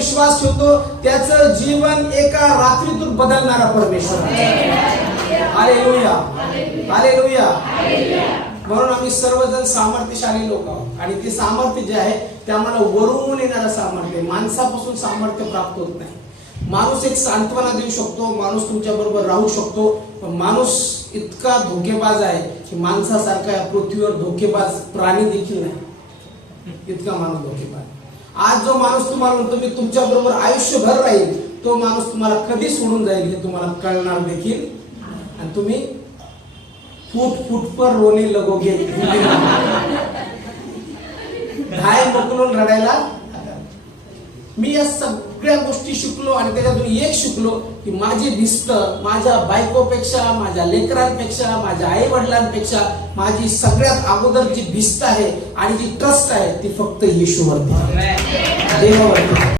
विश्वास ठेवतो त्याचं जीवन एका रात्रीतून बदलणारा परमेश्वर. हालेलुया हालेलुया म्हणून आम्ही सर्वजण सामर्थ्यशाली लोक आहोत. आणि ते सामर्थ्य जे आहे ते आम्हाला वरून येणारं सामर्थ्य माणसापासून सामर्थ्य प्राप्त होत नाही. माणूस एक सांत्वना देऊ शकतो माणूस तुमच्या बरोबर राहू शकतो पण माणूस इतका धोकेबाज आहे की माणसासारखा या पृथ्वीवर धोकेबाज प्राणी देखील नाही. इतका माणूस धोकेबाज. आज जो माणूस तुम्हाला म्हणतो मी तुमच्या बरोबर आयुष्यभर राहील तो माणूस तुम्हाला कधी सोडून जाईल हे तुम्हाला कळणार देखील. आणि तुम्ही फूट फूट पर रोने लगोगे. धाय मोकलून रडायला मी या सगळ्या गोष्टी शिकलो आणि त्याच्यातून एक शिकलो की माझी भिस्त माझ्या बायकोपेक्षा माझ्या लेकरांपेक्षा माझ्या आई वडिलांपेक्षा माझी सगळ्यात अगोदर जी भिस्त आहे आणि जी ट्रस्ट आहे ती फक्त येशूवरती. देवावरती.